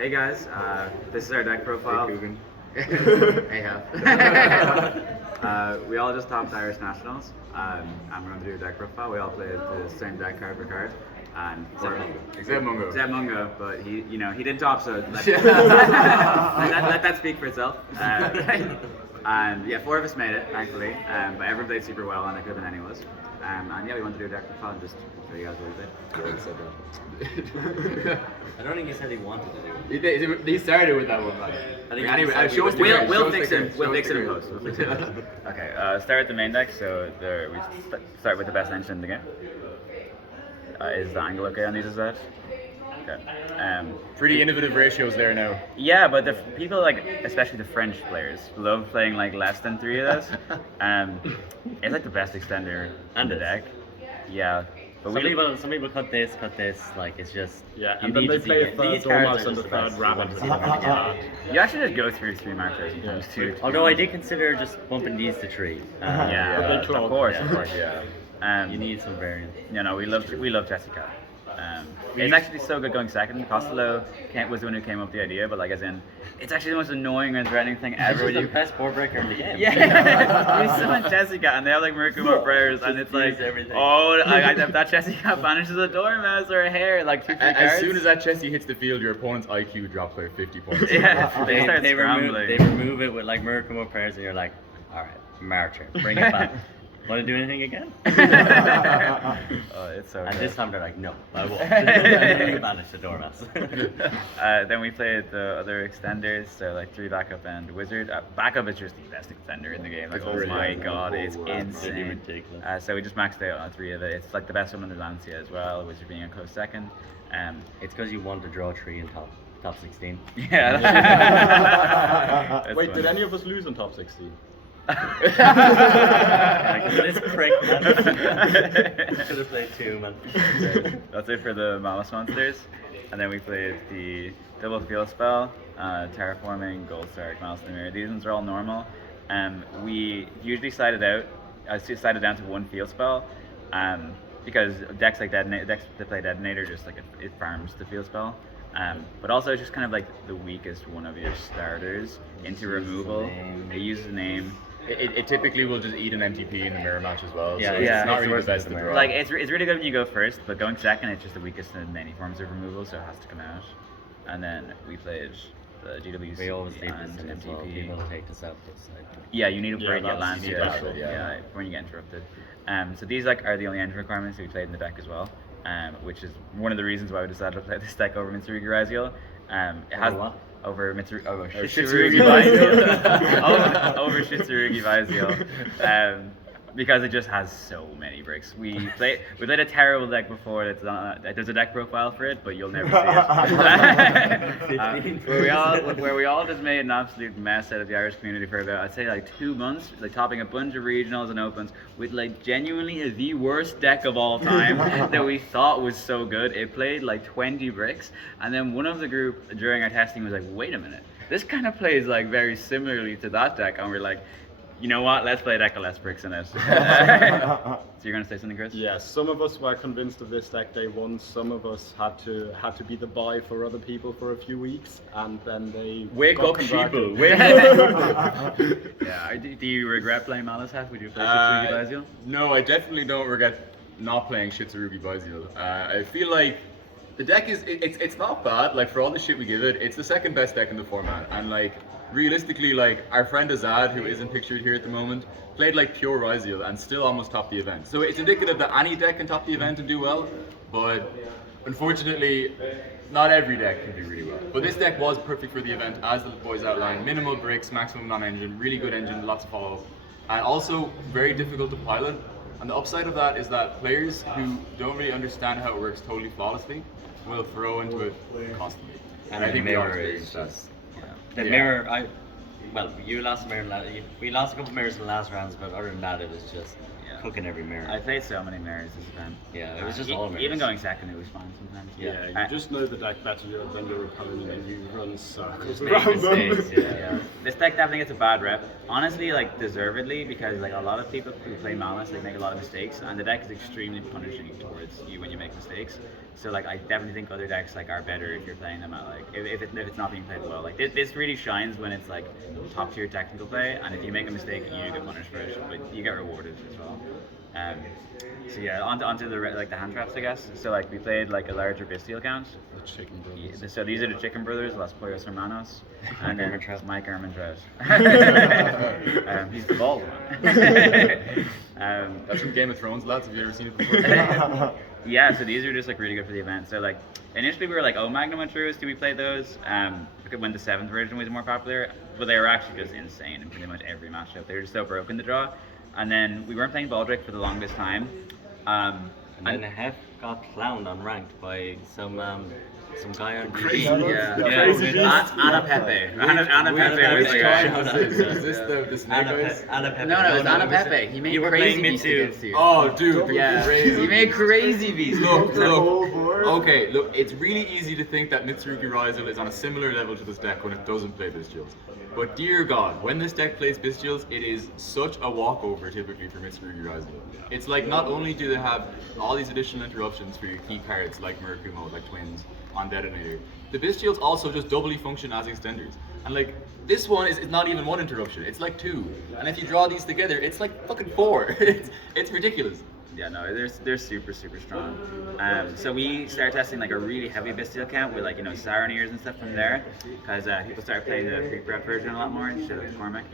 Hey guys, this is our deck profile. Hey, Coogan. Hey, Hef. We all just topped Irish Nationals. I'm going to do a deck profile. We all played the same deck card for card. And Except Mungo. Except Mungo, but he didn't top, so let that speak for itself. And yeah, 4 of us made it, thankfully. But everyone played super well, and it could have been anyways. And yeah, we wanted to do a deck profile and just show you guys what we did. I don't think he said he wanted to do it. He started with that one, man. Anyway, show us the cards. We'll fix it. We'll fix it in post. Okay, start with the main deck. So we start with the best engine in the game. Is the angle okay on these as that? Okay. Pretty innovative ratios there now. Yeah, but the people, like, especially the French players, love playing like less than 3 of those. It's like the best extender in the deck. Yeah. But some people cut this, like it's just and then they play a third Dormouse and the third Rabbit. You actually just go through 3 markers sometimes too. Although I did consider just bumping these to 3. Yeah, of course, yeah. You need some variance. No, we love Jessica. It's actually so good going second. Costelloe was the one who came up with the idea, but like as in, it's actually the most annoying and threatening thing ever. It's the best board breaker in the game. Yeah, we summon Jessica and they have like Murkumo prayers and it's like, everything. if that Jessica banishes a Dormouse or a hare, like 2-3 cards. As soon as that Chessie hits the field, your opponent's IQ drops by 50 points. Yeah, they start they scrambling. remove it with like Murkumo prayers and you're like, alright, Marcher, bring it back. Want to do anything again? It's so and good. this time they're like, no, I won't. And you banish the Dormouse. Then we played the other extenders, so like 3 backup and wizard. Backup is just the best extender in the game. Like, oh my god, it's insane. Ridiculous. So we just maxed out on 3 of it. It's like the best one under Lancia as well, wizard being a close second. It's because you want to draw 3 in top 16. Yeah. Wait, did any of us lose on top 16? This prick, man. Could have played 2, man. That's it for the Maliss monsters. And then we played the double field spell, terraforming, gold star, Maliss the Mirror. These ones are all normal. We usually slide it out. I slide it down to 1 field spell. Because decks like decks that play Detonator, just like it farms the field spell. But also it's just kind of like the weakest one of your starters into removal. It uses the name. It typically will just eat an MTP in the mirror match as well. Yeah, so it's not really worse the best than to the draw. Like it's really good when you go first, but going second it's just the weakest in any forms of removal, so it has to come out. And then we played the GWC We always leave and this in as well. MTP. People take this out this side. Yeah, you need it before you get lands. you need to have it, yeah. When you get interrupted. So these like are the only engine requirements we played in the deck as well, which is one of the reasons why we decided to play this deck over Mitsurugi Raziel. It has over Shitsurugi Vaisiel. Over Shitsurugi Vaisiel. Because it just has so many bricks. We played a terrible deck before. There's a deck profile for it, but you'll never see it. Where we all just made an absolute mess out of the Irish community for about, I'd say, like 2 months, like topping a bunch of regionals and opens with like genuinely the worst deck of all time that we thought was so good. It played like 20 bricks, and then one of the group during our testing was like, wait a minute, this kind of plays like very similarly to that deck, and we're like, you know what? Let's play a deck of less bricks in it. So you're gonna say something, Chris? Yeah, some of us were convinced of this deck day 1. Some of us had to be the buy for other people for a few weeks, and then they Wake got up, converted. sheeple. Wake up. Yeah. Do you regret playing Maliss? Would you play Shitsurugi Vaisiel? No, I definitely don't regret not playing Shitsurugi Vaisiel. I feel like the deck it's not bad. Like for all the shit we give it, it's the 2nd best deck in the format, and like realistically, like our friend Azad, who isn't pictured here at the moment, played like pure Raziel and still almost topped the event. So it's indicative that any deck can top the event and do well, but unfortunately, not every deck can do really well. But this deck was perfect for the event, as the boys outlined. Minimal bricks, maximum non-engine, really good engine, lots of follow, and also very difficult to pilot. And the upside of that is that players who don't really understand how it works totally flawlessly will throw into it constantly. And I think we all mirror experienced is that. just mirror. You lost a mirror. We lost a couple mirrors in the last rounds, but other than that, it was just Yeah. cooking every mirror. I played so many mirrors this event. Yeah, it was just E- all mirrors. Even going second, it was fun sometimes. Yeah, you just know the deck better than your opponent, and you run circles Make around them. mistakes, yeah. This deck definitely gets a bad rep. Honestly, like deservedly, because like a lot of people who play Malice, they make a lot of mistakes, and the deck is extremely punishing towards you when you make mistakes. So like I definitely think other decks like are better if you're playing them at like if it's not being played well. Like this really shines when it's like top tier technical play, and if you make a mistake, you get punished for it, but you get rewarded as well. So yeah, onto the hand traps, I guess. So like we played like a larger bestial count. The chicken brothers. Yeah, so these are the Chicken Brothers, Las Pollos Hermanos, and then Mike Ehrmantraut. He's the bald one. That's from Game of Thrones, lads. Have you ever seen it before? Yeah, so these are just like really good for the event. So like initially we were like, oh, Magnum and Truist, do we play those? When the 7th version was more popular, but they were actually just insane in pretty much every matchup. They were just so broken to draw. And then we weren't playing Baldric for the longest time. And then Hef got clowned on ranked by some guy on Crazy, TV. yeah. Anna Pepe. Anna Pepe was the guy. Is this the snake guys? Anna Pepe. No, it's Anna Pepe. He made You were crazy playing beasts Mitsu. against you. Oh, dude, Yeah, crazy. he made crazy beasts. Look, whole look. board. Okay, look, it's really easy to think that Mitsurugi Ryzel is on a similar level to this deck when it doesn't play Bestials. But dear God, when this deck plays Bestials, it is such a walkover typically for Mitsurugi Ryzel. It's like not only do they have all these additional interruptions for your key cards like Murakumo, like Twins, on Detonator, the Bestials also just doubly function as extenders. And like, this one is not even one interruption, it's like 2. And if you draw these together, it's like fucking 4. It's ridiculous. Yeah, no, they're super strong. So we started testing like a really heavy bestial count with like Siren ears and stuff from there, because people started playing the pre-prep version a lot more instead of Cormac.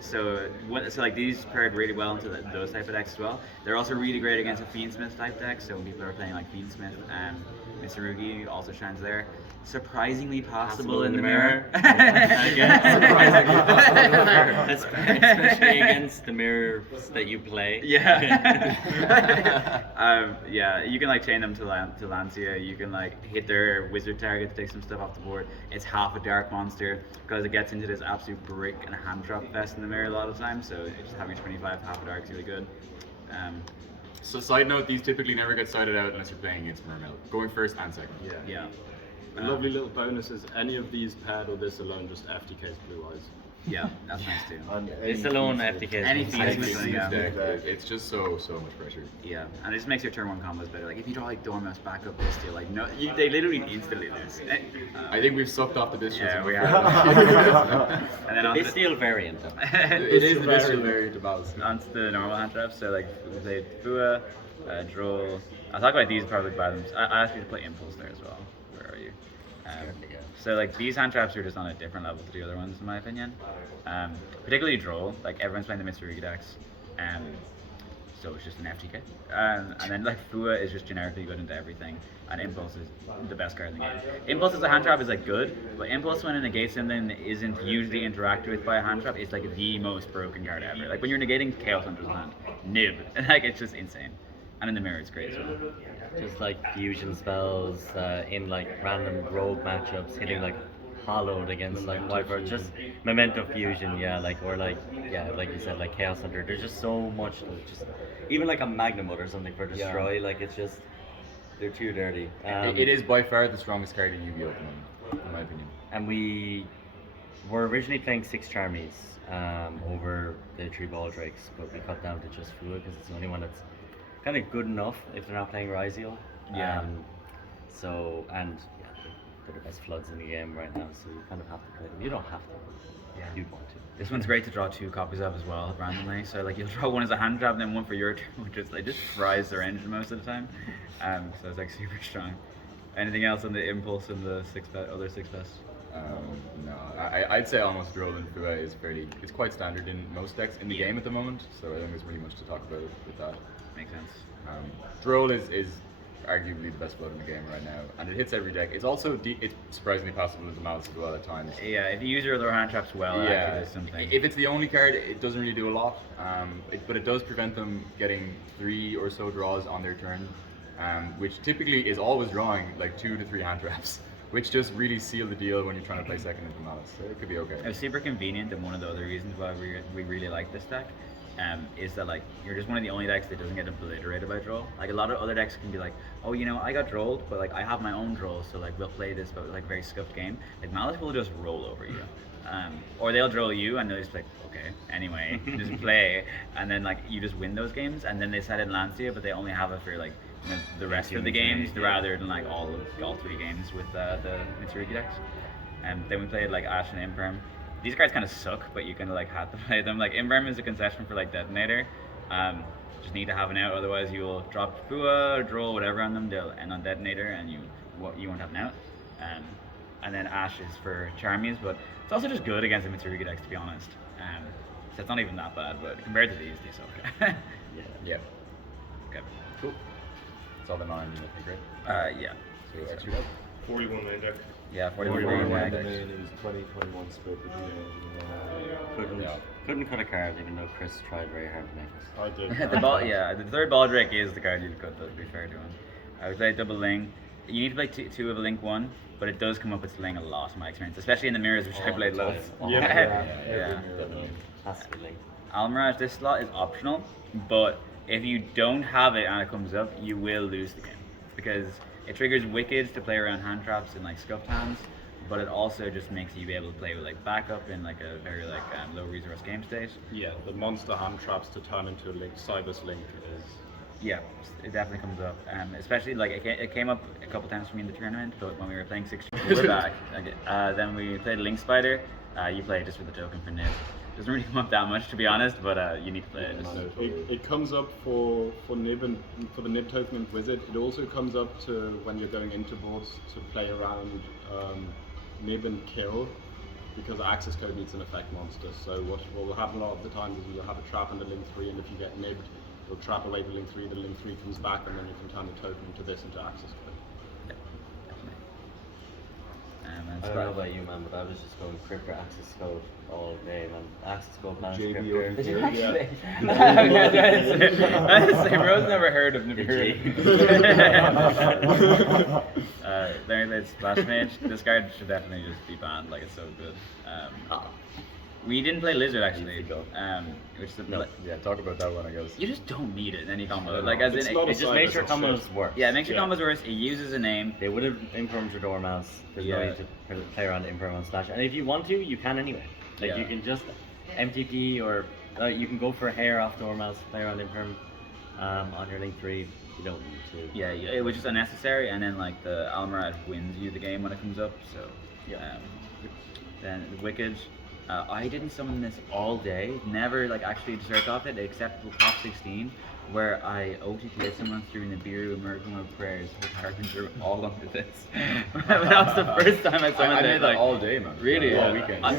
So like these paired really well into those type of decks as well. They're also really great against a Fiendsmith type deck. So when people are playing like Fiendsmith, Mitsurugi also shines there. Surprisingly passable in the mirror. Surprisingly possible in the mirror. Especially against the mirrors that you play. Yeah. Yeah, you can like chain them to Lancia. You can like hit their wizard target to take some stuff off the board. It's half a dark monster because it gets into this absolute brick and hand drop fest in the mirror a lot of times. So just having 25 half a dark is really good. So side note, these typically never get sided out unless you're playing against Mermail. Going first and second. Yeah. A lovely little bonus is any of these paired or this alone just FTK's Blue Eyes. Yeah, that's nice too. This alone FTK. Any It's Fiendsmith, yeah. It's just so much pressure. Yeah, and it just makes your turn 1 combos better. Like if you draw like Dormouse back up Bestial, like no, they literally instantly lose. I think we've sucked off the Bestials. Yeah, we have. And then It's still variant though. It is the Bestial variant of Malice. onto the normal hand traps. So like we played Fua, Droll. I'll talk about these probably by them. I asked you to play Impulse there as well. Where are you? So like these hand traps are just on a different level to the other ones in my opinion. Particularly Droll, like everyone's playing the Mitsurugi decks. So it's just an FTK. And then like Fua is just generically good into everything. And Impulse is the best card in the game. Impulse as a hand trap is like good, but Impulse when it negates something that isn't usually interacted with by a hand trap is like the most broken card ever. Like when you're negating Chaos Hunter's hand, nib. Like it's just insane. And in the mirror it's great as well. Just like fusion spells in like random rogue matchups, hitting like hollowed against like Wyvern, just Memento Fusion, like you said, like Chaos Hunter. There's just so much, just even like a Magnamut or something for destroy. Like it's just they're too dirty. It is by far the strongest card in Yu-Gi-Oh! At the moment, in my opinion. And we were originally playing 6 Charmies over the 3 Baldrakes, but we cut down to just Fua because it's the only one that's kind of good enough if they're not playing Ryzeal. They're the best floods in the game right now, so you kind of have to play them. You don't have to, but you'd want to. This one's great to draw 2 copies of as well, randomly. So like you'll draw one as a hand trap and then one for your turn, which is like just fries their engine most of the time. So it's like super strong. Anything else on the Impulse and the other 6 best? No, I'd say almost Droll and Fua is it's quite standard in most decks in the game at the moment, so I think there's really much to talk about with that. Makes sense. Droll is arguably the best blood in the game right now, and it hits every deck. It's also it's surprisingly possible to Malice as well at times. Yeah, if you use your other hand traps well, it actually does something. If it's the only card, it doesn't really do a lot, but it does prevent them getting 3 or so draws on their turn, which typically is always drawing like 2 to 3 hand traps, which just really seal the deal when you're trying to play second into Malice. So it could be okay. It was super convenient, and one of the other reasons why we really like this deck is that like you're just one of the only decks that doesn't get obliterated by draw. Like a lot of other decks can be like, oh, you know, I got drolled, but like I have my own draw, so like we'll play this, but like very scuffed game. Like Maliss will just roll over you, or they'll draw you and they'll just be like, okay, anyway, just play, and then like you just win those games, and then they set in Lancia, but they only have it for like you know, the rest of the games, rather than like all 3 games with the Mitsurugi decks. And then we played like Ash and Imperm. These cards kind of suck, but you kind of like have to play them. Like Imperm is a concession for like Detonator. Just need to have an out, otherwise you will drop Fua or draw whatever on them. They'll end on Detonator, and you won't have an out. And then Ash is for Charmies, but it's also just good against the Mitsurugi decks, to be honest. So it's not even that bad, but compared to these suck. Yeah. Okay. Cool. It's all the 9, I think, right? Yeah. So extra deck. 41 main deck. Yeah, 41 41 main deck. deck. It was 2021 split between Couldn't cut a card, even though Chris tried very hard to make us. I did. The third Baldric is the card you'd cut, though, to be fair to him. I would play double Ling. You need to play two of a Link 1, but it does come up with Ling a lot in my experience, especially in the mirrors, which I played loads. Yeah. Has to be linked. Almirage, this slot is optional, but if you don't have it and it comes up, you will lose the game. Because it triggers Wicked to play around hand traps in like scuffed hands, but it also just makes you be able to play with like backup in like a very like low resource game state. Yeah, the monster hand traps to turn into a Link, Cybers Link is... Yeah, it definitely comes up. Especially like it came up a couple times for me in the tournament, but when we were playing 16, we're back. Okay. Then we played Link Spider. You play it just for the token for Nib. Doesn't really come up that much, to be honest, but you need to play it. It comes up for Nib and for the Nib token and Wizard. It also comes up to when you're going into boards to play around Nib and kill, because access code needs an effect monster. So what will happen a lot of the times is you'll have a trap in the Link 3, and if you get nibbed, you'll trap away the Link 3, the Link 3 comes back, and then you can turn the token into this, into access code. I don't know about you, man, but I was just going Crypto Access Code all day, man. Access Code, man. JB Crypto. Did you actually? Bro's never heard of Nibiru. Then we played Splash Mage. This card should definitely just be banned, like it's so good. We didn't play Lizard actually, which is Yeah, talk about that one, I guess. you just don't need it in any combo. Like as It's in, not It just makes your combos worse. yeah, it makes your combos worse. It uses a name. They would have impermed your Dormouse. There's no Yeah. need to play around imperm on Slash. And if you want to, you can anyway. Like Yeah. you can just MTP or you can go for a hair off Dormouse, play around imperm on your Link 3. You don't need to. Yeah, it was just unnecessary, and then like the Almiraj wins you the game when it comes up. So then the Wicked. I didn't summon this all day, never like actually desert off it, except the top 16, where I OTT'd someone through Nibiru and Murkuma prayers with Harbinger all under this. But that was the first time I summoned I it. did Like, that all day, man. Really? All Yeah. weekend. I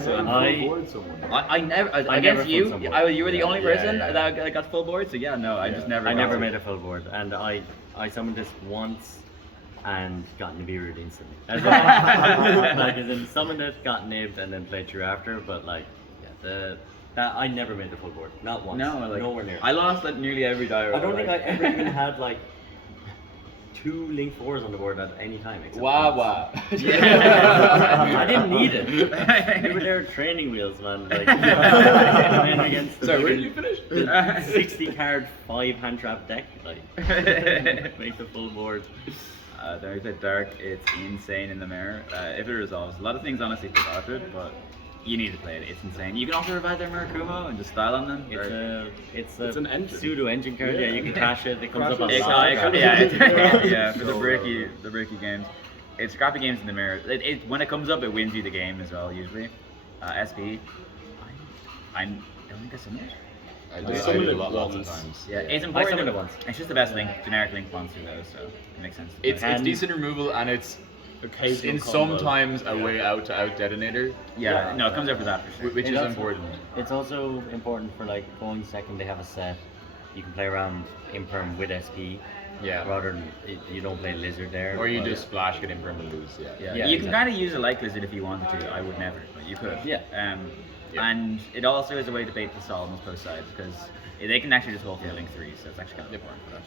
never, never against full you, some board. you were the Yeah, only yeah, person yeah. that got full board, so yeah, no, I just never I got never it. made a full board, and I summoned this once and got Nibiru'd instantly. As in, like as in summoned it, got nibbed, and then played through after. But like, yeah, that I never made the full board, not once. No, like, nowhere near. I lost like nearly every die roll. I don't think I ever even had like 2 Link 4s on the board at any time. Except Wow, once. wow. Yeah. I didn't need it. They were there training wheels, man. Like, playing against Sorry, where did you finish? the 60 card 5 hand trap deck, like make the full board. Then we played Dark. It's insane in the mirror. If it resolves, a lot of things honestly forgot it, but you need to play it. It's insane. You can also revive their Murakumo and just style on them. It's an engine. pseudo engine card. Yeah, you can cash it. It comes Cash up on it. live. Yeah, for the bricky games. It's scrappy games in the mirror. When it comes up, it wins you the game as well. Usually, SP. I don't think I summoned it. I I did summoned it it lots of once. times. Yeah, it's I important. summoned it once. It's just the best generic link monster though, so it makes sense. It's And- decent removal, and it's Occasional in combo. sometimes a way out to out detonator, Yeah, no, it comes up for that for sure. which It is also- important. It's also important for like going second. They have a set. You can play around imperm with SP. Yeah. Rather than you don't play lizard there. Or you but- just splash, get imperm and lose. Yeah. Yeah, Yeah, you can exactly. kind of use it like Lizard if you wanted to. I would never, but you could. Yeah. Yeah. And it also is a way to bait the Solomons post sides because they can actually just hold for the Link 3, so it's actually kind of important for that.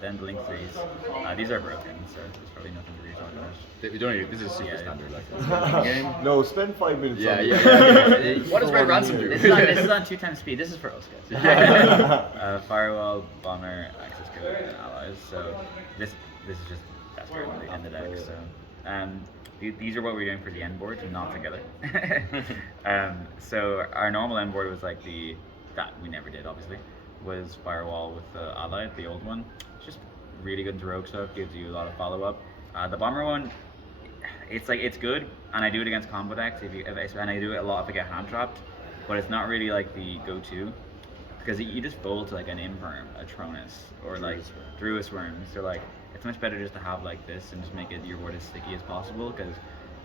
Then the Link 3s, these are broken, so there's probably nothing to read talking about. We don't need, this is super Yeah. standard. Like, Game. No, spend 5 minutes yeah, on yeah, it. yeah, yeah. What does Red Ransom do? This is on 2 times speed. This is for us guys. Firewall, bomber, access code, and allies. So this is just best card in the deck. So these are what we're doing for the end board, not together. So our normal end board was like that we never did obviously, was firewall with the ally, the old one. It's just really good rogue stuff, gives you a lot of follow up. The bomber one, it's good, and I do it against combo decks and I do it a lot if I get hand trapped, but it's not really like the go-to because you just fold to like an Imperm, a Tronus, or like Druis Worm. So like it's much better just to have like this and just make it your board as sticky as possible, because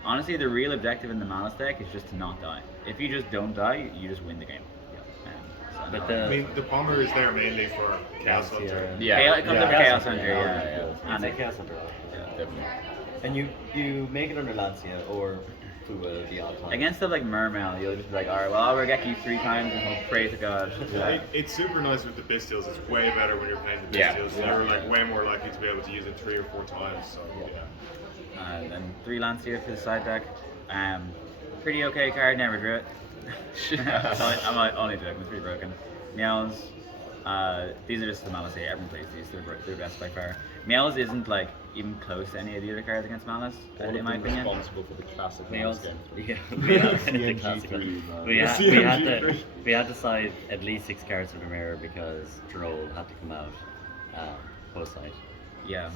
honestly the real objective in the Malice deck is just to not die. If you just don't die, you just win the game. But I mean, the bomber is there mainly for Chaos Hunter. Yeah, It comes up for Chaos Hunter, yeah. And it's Chaos Hunter. definitely. And you make it under Lancia or Fua the odd time. Against stuff like Mermail, you'll just be like, alright, well I'll regek you 3 times and we'll pray to God. It's super nice with the Bestials. It's way better when you're playing the Yeah. Bestials. You're like way more likely to be able to use it 3 or 4 times. So yeah. Then 3 Lancia for the side deck. Pretty okay card, never drew it. I'm only joking, it's pretty broken. Meows, these are just the Malice. Everyone plays these, they're best by far. Meows isn't like even close to any of the other cards against Malice, in my opinion. Responsible for the classic Meows. game. Yeah, CNG3, classical. man. We had to side at least 6 cards for the mirror because Droll had to come out post side. Yeah.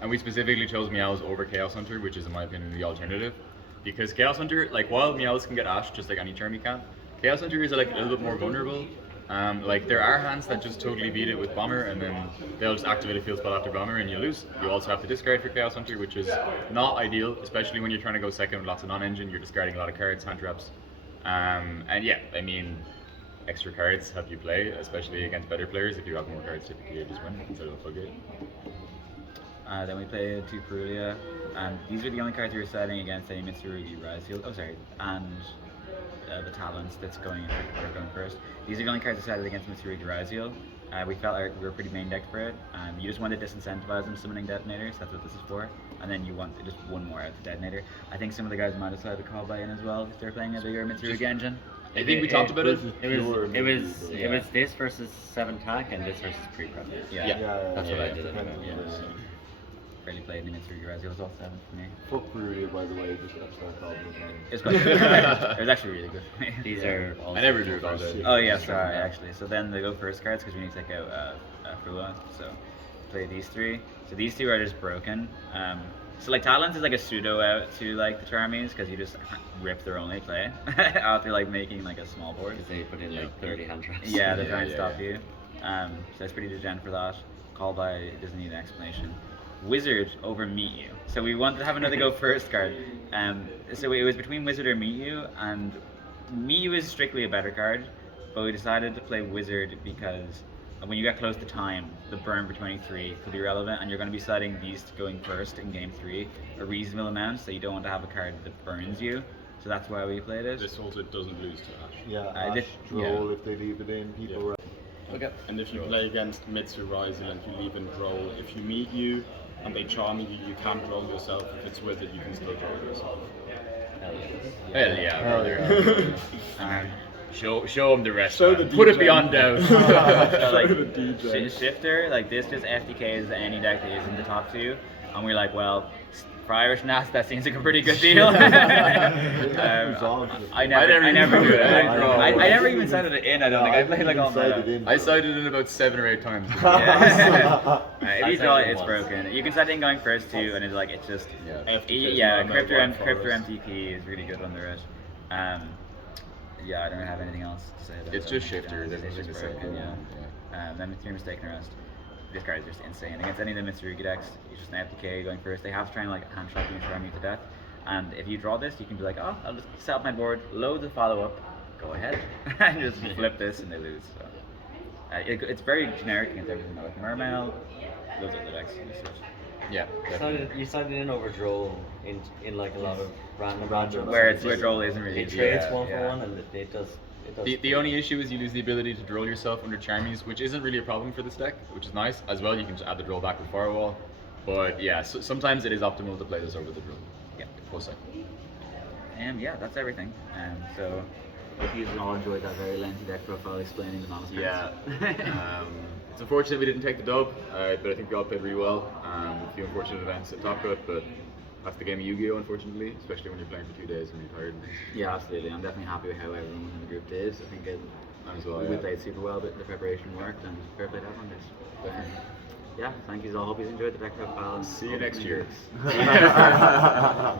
And we specifically chose Meows over Chaos Hunter, which is in my opinion the alternative. Because Chaos Hunter, like while Meows can get Ash just like any term you can, Chaos Hunter is like a little bit more vulnerable. Like there are hands that just totally beat it with Bomber, and then they'll just activate a field spell after Bomber and you lose. You also have to discard for Chaos Hunter, which is not ideal, especially when you're trying to go second with lots of non-engine. You're discarding a lot of cards, hand traps, and yeah, I mean, extra cards help you play, especially against better players. If you have more cards, typically you just win instead of a floodgate. Then we played 2 Perulia, and these are the only cards we were setting against any Mitsurugi Raziel. Oh, sorry, and the Talents that's going first. These are the only cards we setted against Mitsurugi Raziel. We felt like we were pretty main decked for it. You just want to disincentivize them summoning detonators. That's what this is for. And then you want just one more out the detonator. I think some of the guys might decide to call by in as well if they're playing a bigger Mitsurugi engine. I think we talked about it. It was this versus 7 attack and this versus pre-prep. Yeah. That's what I did. Barely played any Mitsurugi Raziel. It was all 7 for me. Fuck Perulia, by the way, just got started calling It was quite good. It was actually really good. These are all I never drew it all day. Oh yeah, sorry, actually. So then the go first cards, because we need to take out Fua. So play these 3. So these 2 are just broken. So like Talents is like a pseudo out to like the Charmies, because you just rip their only play after like making like a small board. because they put in like 30 hand traps. Yeah, they're Yeah, trying to yeah, stop yeah. you. So it's pretty degen for that. Call by doesn't need an explanation. Wizard over Meet You. So we wanted to have another go first card. So it was between Wizard or Meet You, and Meet You is strictly a better card, but we decided to play Wizard because when you get close to time, the burn for 23 could be relevant, and you're going to be setting these going first in game 3 a reasonable amount, so you don't want to have a card that burns you. So that's why we played it. This also doesn't lose to Ash. Yeah, this- Ash, Droll, if they leave it in, people... Okay. And if you play against Mitsu Raziel and you leave in Droll, if you meet you and they charm you, you can't droll yourself. If it's with it, you can still droll yourself. Hell yeah, brother. Show them the rest. Show man. the Put it DJ. beyond doubt. So like The DJ. Shifter, like this just FTKs any deck that isn't the top 2, and we're like, well, for Irish Nas, that seems like a pretty good deal. I never do it. I never even cited it in. I don't think I played like all night. I cited it about 7 or 8 times. Yeah. If you I draw cited it, it it's once. broken. You can set it in going first too, and it's like it's just yeah. Cryptor MTP is really good under it. Yeah, I don't have anything else to say about it. It's just Shifter. It's There's just nothing to say. broken, yeah. Then with your mistaken arrest. This card is just insane. Against any of the Mitsurugi decks, it's just an FTK going first. They have to try and like hand trap you and charm you to death. And if you draw this, you can be like, oh, I'll just set up my board, load the follow up, go ahead, and just flip this, and they lose. So it's very generic against everything. Like Mermail, loads of the decks. Yeah. You signed it in over Droll in like a lot of random matchups. Where Droll isn't really. It trades yeah, 1 for yeah. 1 and it does. The only issue is you lose the ability to droll yourself under Charmies, which isn't really a problem for this deck, which is nice. As well, you can just add the droll back with Firewall. But yeah, so sometimes it is optimal to play this over the drill. Yeah. Cossack. And yeah, that's everything. So Hope you all enjoyed that very lengthy deck profile explaining the Maliss Yeah. cards. It's unfortunate we didn't take the dub, but I think we all played really well. A few unfortunate events at Top Cut, but that's the game of Yu-Gi-Oh! Unfortunately, especially when you're playing for 2 days and you're tired and things. Yeah, absolutely. I'm definitely happy with how everyone in the group did. I think As well, we yeah. played super well, but the preparation worked, and fair play to everyone. Definitely. Yeah, thank you all. Hope you enjoyed the deck profile. See you next year. Years.